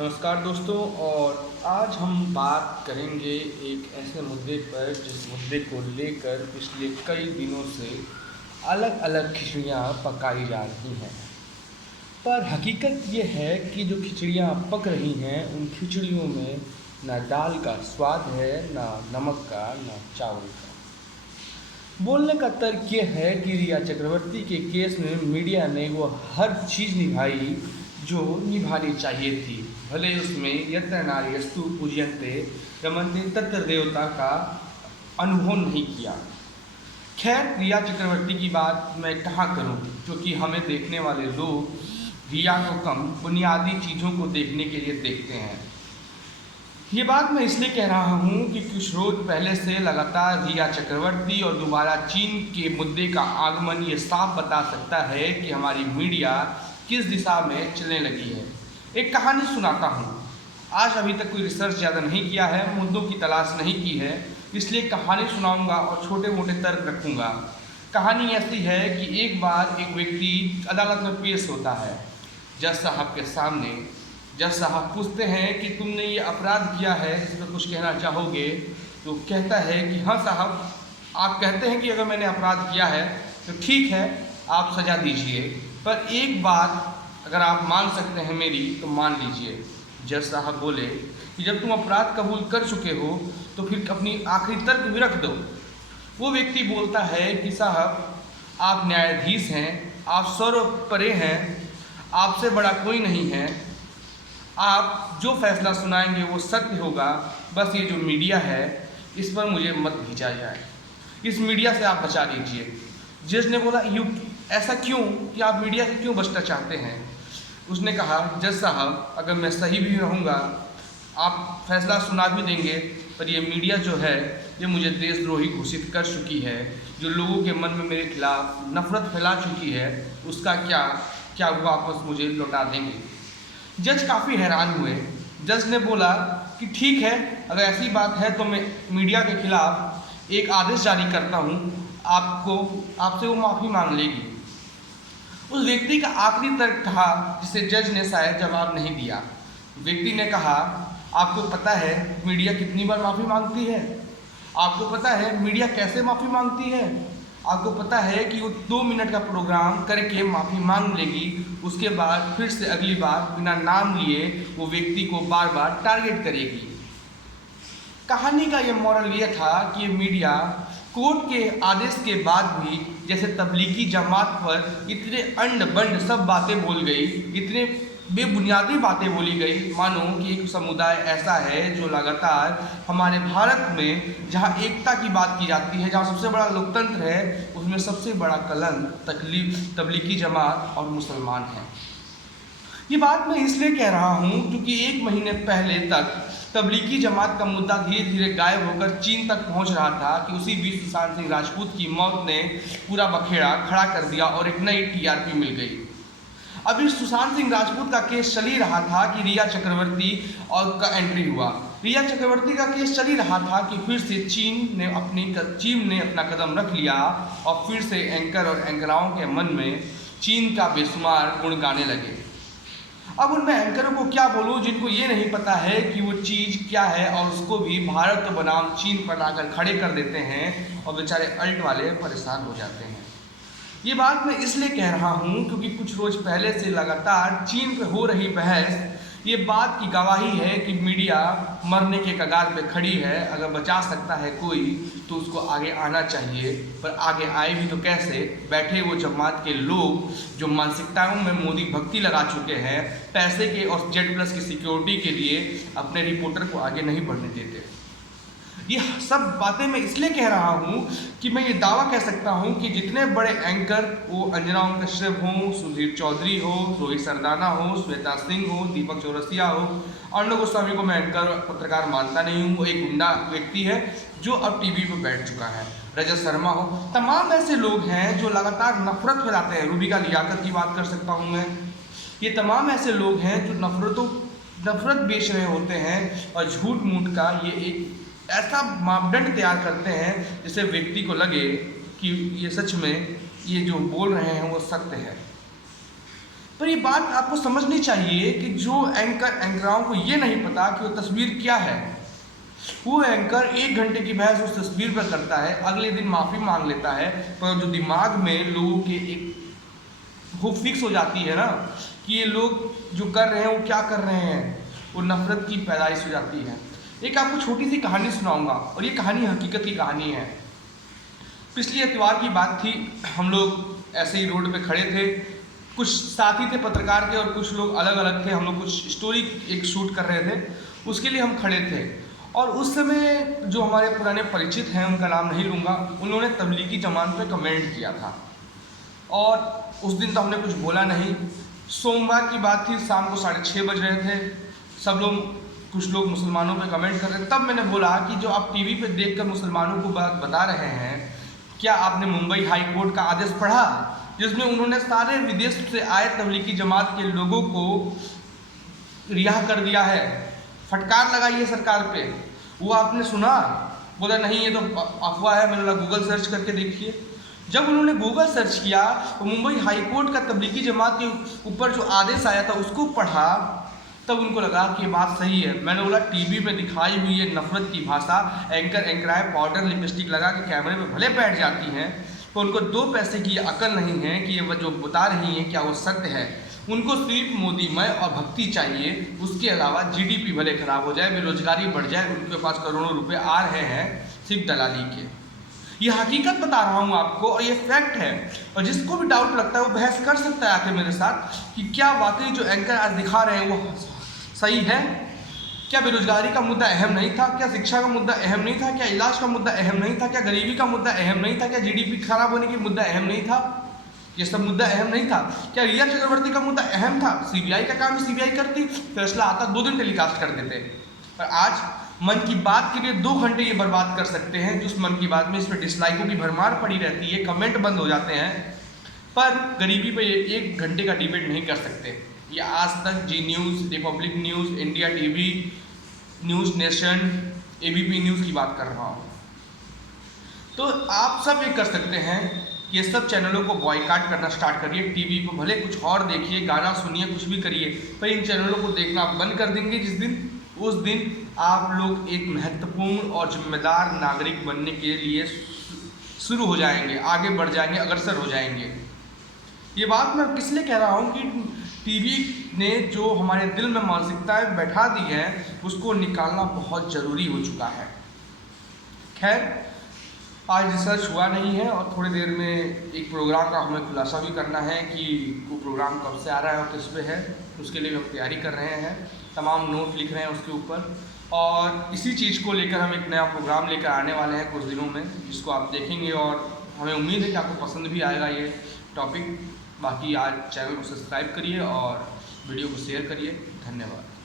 नमस्कार दोस्तों। और आज हम बात करेंगे एक ऐसे मुद्दे पर जिस मुद्दे को लेकर पिछले कई दिनों से अलग अलग खिचड़ियाँ पकाई जा रही हैं। पर हकीकत ये है कि जो खिचड़ियाँ पक रही हैं उन खिचड़ियों में ना दाल का स्वाद है, ना नमक का, ना चावल का। बोलने का तर्क ये है कि रिया चक्रवर्ती के केस में मीडिया ने वो हर चीज़ निभाई जो निभानी चाहिए थी, भले उसमें यत्र नार्यस्तु पूज्यन्ते रमन्ते तत्र देवता का अनुभव नहीं किया। खैर, रिया चक्रवर्ती की बात मैं कहाँ करूँ, क्योंकि हमें देखने वाले लोग रिया को कम बुनियादी चीज़ों को देखने के लिए देखते हैं। ये बात मैं इसलिए कह रहा हूँ कि कुछ रोज पहले से लगातार रिया चक्रवर्ती और दोबारा चीन के मुद्दे का आगमन ये साफ बता सकता है कि हमारी मीडिया किस दिशा में चलने लगी है। एक कहानी सुनाता हूँ। आज अभी तक कोई रिसर्च ज़्यादा नहीं किया है, मुद्दों की तलाश नहीं की है, इसलिए कहानी सुनाऊंगा और छोटे मोटे तर्क रखूँगा। कहानी ऐसी है कि एक बार एक व्यक्ति अदालत में पेश होता है जज साहब के सामने। जज साहब पूछते हैं कि तुमने ये अपराध किया है, इस पर कुछ कहना चाहोगे? तो कहता है कि हाँ साहब, आप कहते हैं कि अगर मैंने अपराध किया है तो ठीक है, आप सज़ा दीजिए, पर एक बात अगर आप मान सकते हैं मेरी तो मान लीजिए। जज साहब बोले कि जब तुम अपराध कबूल कर चुके हो तो फिर अपनी आखिरी तर्क भी रख दो। वो व्यक्ति बोलता है कि साहब, आप न्यायाधीश हैं, आप सर्वोपरि हैं, आपसे बड़ा कोई नहीं है, आप जो फैसला सुनाएंगे वो सत्य होगा, बस ये जो मीडिया है इस पर मुझे मत भेजा जाए, इस मीडिया से आप बचा लीजिए। जज ने बोला, यू ऐसा क्यों कि आप मीडिया से क्यों बचना चाहते हैं? उसने कहा, जज साहब, अगर मैं सही भी रहूँगा, आप फैसला सुना भी देंगे, पर ये मीडिया जो है ये मुझे देशद्रोही घोषित कर चुकी है, जो लोगों के मन में मेरे खिलाफ नफरत फैला चुकी है, उसका क्या वो वापस मुझे लौटा देंगे? जज काफ़ी हैरान हुए। जज ने बोला कि ठीक है, अगर ऐसी बात है तो मैं मीडिया के खिलाफ एक आदेश जारी करता हूँ, आपसे वो माफ़ी मांग लेगी। उस व्यक्ति का आखिरी तर्क था जिसे जज ने शायद जवाब नहीं दिया। व्यक्ति ने कहा, आपको पता है मीडिया कितनी बार माफ़ी मांगती है? आपको पता है मीडिया कैसे माफ़ी मांगती है? आपको पता है कि वो 2 मिनट का प्रोग्राम करके माफ़ी मांग लेगी, उसके बाद फिर से अगली बार बिना नाम लिए वो व्यक्ति को बार बार टारगेट करेगी। कहानी का ये मॉरल ये था कि मीडिया कोर्ट के आदेश के बाद भी जैसे तबलीगी जमात पर इतने अंड बंड सब बातें बोल गई, इतने बेबुनियादी बातें बोली गई, मानो कि एक समुदाय ऐसा है जो लगातार हमारे भारत में जहां एकता की बात की जाती है, जहां सबसे बड़ा लोकतंत्र है, उसमें सबसे बड़ा कलंक तबलीगी जमात और मुसलमान है। ये बात मैं इसलिए कह रहा हूँ क्योंकि 1 महीने पहले तक तबलीगी जमात का मुद्दा धीरे धीरे गायब होकर चीन तक पहुँच रहा था कि उसी बीच सुशांत सिंह राजपूत की मौत ने पूरा बखेड़ा खड़ा कर दिया और एक नई टीआरपी मिल गई। अभी सुशांत सिंह राजपूत का केस चल ही रहा था कि रिया चक्रवर्ती और का एंट्री हुआ। रिया चक्रवर्ती का केस चल ही रहा था कि फिर से चीन ने अपना कदम रख लिया और फिर से एंकर और एंकराओं के मन में चीन का बेशुमार गुण गाने लगे। अब उनमें एंकरों को क्या बोलूं जिनको ये नहीं पता है कि वो चीज़ क्या है, और उसको भी भारत बनाम चीन पर लाकर खड़े कर देते हैं और बेचारे अल्ट वाले परेशान हो जाते हैं। ये बात मैं इसलिए कह रहा हूँ क्योंकि कुछ रोज पहले से लगातार चीन पर हो रही बहस ये बात की गवाही है कि मीडिया मरने के कगार पे खड़ी है। अगर बचा सकता है कोई तो उसको आगे आना चाहिए, पर आगे आए भी तो कैसे? बैठे वो जमात के लोग जो मानसिकताओं में मोदी भक्ति लगा चुके हैं, पैसे के और Z+ की सिक्योरिटी के लिए अपने रिपोर्टर को आगे नहीं बढ़ने देते। ये सब बातें मैं इसलिए कह रहा हूँ कि मैं ये दावा कह सकता हूँ कि जितने बड़े एंकर, वो अंजना ओम कश्यप हो, सुधीर चौधरी हो, रोहित सरदाना हो, श्वेता सिंह हो, दीपक चौरसिया हो, अर्णव गोस्वामी को मैं एंकर पत्रकार मानता नहीं हूँ, वो एक गुंडा व्यक्ति है जो अब टीवी पर बैठ चुका है, रजत शर्मा हो, तमाम ऐसे लोग हैं जो लगातार नफरत फैलाते हैं। रूबिका लियाकत की बात कर सकता हूँ मैं। ये तमाम ऐसे लोग हैं जो नफरत बेच रहे होते हैं और झूठ मूठ का ये एक ऐसा मापदंड तैयार करते हैं जिससे व्यक्ति को लगे कि ये सच में ये जो बोल रहे हैं वो सत्य है। पर ये बात आपको समझनी चाहिए कि जो एंकराओं को ये नहीं पता कि वो तस्वीर क्या है। वो एंकर 1 घंटे की बहस उस तस्वीर पर करता है, अगले दिन माफ़ी मांग लेता है, पर जो दिमाग में लोगों के एक वो फिक्स हो जाती है ना कि ये लोग जो कर रहे हैं वो क्या कर रहे हैं, वो नफरत की पैदाइश हो जाती है। एक आपको छोटी सी कहानी सुनाऊंगा, और ये कहानी हकीकत की कहानी है। पिछले इतवार की बात थी, हम लोग ऐसे ही रोड पे खड़े थे, कुछ साथी थे पत्रकार के और कुछ लोग अलग अलग थे। हम लोग कुछ स्टोरी एक शूट कर रहे थे, उसके लिए हम खड़े थे। और उस समय जो हमारे पुराने परिचित हैं, उनका नाम नहीं लूँगा, उन्होंने तबलीगी जमात पे कमेंट किया था। और उस दिन तो हमने कुछ बोला नहीं। सोमवार की बात थी, शाम को 6:30 बज रहे थे, सब लोग कुछ लोग मुसलमानों पे कमेंट कर रहे थे। तब मैंने बोला कि जो आप टीवी पे देखकर मुसलमानों को बात बता रहे हैं, क्या आपने मुंबई हाई कोर्ट का आदेश पढ़ा जिसमें उन्होंने सारे विदेश से आए तबलीगी जमात के लोगों को रिहा कर दिया है? फटकार लगाई है सरकार पे। वो आपने सुना? बोला नहीं, ये तो अफवाह है। मैंने बोला गूगल सर्च करके देखिए। जब उन्होंने गूगल सर्च किया तो मुंबई हाई कोर्ट का तबलीगी जमात के ऊपर जो आदेश आया था उसको पढ़ा, तब उनको लगा कि ये बात सही है। मैंने बोला टीवी पे दिखाई हुई ये नफरत की भाषा, एंकराएं पाउडर लिपस्टिक लगा के कैमरे में भले बैठ जाती हैं, तो उनको 2 पैसे की अकल नहीं है कि ये जो बता रही हैं क्या वो सत्य है। उनको सिर्फ मोदीमय और भक्ति चाहिए, उसके अलावा जीडीपी भले खराब हो जाए, बेरोजगारी बढ़ जाए, उनके पास करोड़ों रुपए आ रहे हैं सिर्फ दलाली के। ये हकीकत बता रहा हूँ आपको, और ये फैक्ट है। और जिसको भी डाउट लगता है वो बहस कर सकता है आके मेरे साथ कि क्या वाकई जो एंकर आज दिखा रहे हैं वो सही है। क्या बेरोजगारी का मुद्दा अहम नहीं था? क्या शिक्षा का मुद्दा अहम नहीं था? क्या इलाज का मुद्दा अहम नहीं था? क्या गरीबी का मुद्दा अहम नहीं था? क्या जीडीपी खराब होने की मुद्दा अहम नहीं था? ये सब मुद्दा अहम नहीं था? क्या रिया चक्रवर्ती का मुद्दा अहम था? सीबीआई का काम सीबीआई करती, फैसला आता 2 दिन टेलीकास्ट कर देते। पर आज मन की बात के लिए 2 घंटे ये बर्बाद कर सकते हैं। जिस मन की बात में इस पर डिसलाइकों की भरमार पड़ी रहती है, कमेंट बंद हो जाते हैं, पर गरीबी पे ये 1 घंटे का डिबेट नहीं कर सकते। ये Aaj Tak, Zee News, Republic News, India TV, News Nation, ABP News की बात कर रहा हूँ। तो आप सब ये कर सकते हैं, ये सब चैनलों को बॉयकॉट करना स्टार्ट करिए। टीवी पर भले कुछ और देखिए, गाना सुनिए, कुछ भी करिए, पर इन चैनलों को देखना बंद कर देंगे जिस दिन, उस दिन आप लोग एक महत्वपूर्ण और जिम्मेदार नागरिक बनने के लिए शुरू हो जाएंगे, आगे बढ़ जाएंगे, अग्रसर हो जाएंगे। ये बात मैं किस लिए कह रहा हूँ कि टीवी ने जो हमारे दिल में मानसिकताएं बैठा दी है, उसको निकालना बहुत ज़रूरी हो चुका है। खैर, आज रिसर्च हुआ नहीं है और थोड़ी देर में एक प्रोग्राम का हमें खुलासा भी करना है कि वो प्रोग्राम कब से आ रहा है और किस पे है। उसके लिए हम तैयारी कर रहे हैं, तमाम नोट लिख रहे हैं उसके ऊपर, और इसी चीज़ को लेकर हम एक नया प्रोग्राम लेकर आने वाले हैं कुछ दिनों में, जिसको आप देखेंगे और हमें उम्मीद है कि आपको पसंद भी आएगा ये टॉपिक। बाकी आज चैनल को सब्सक्राइब करिए और वीडियो को शेयर करिए। धन्यवाद।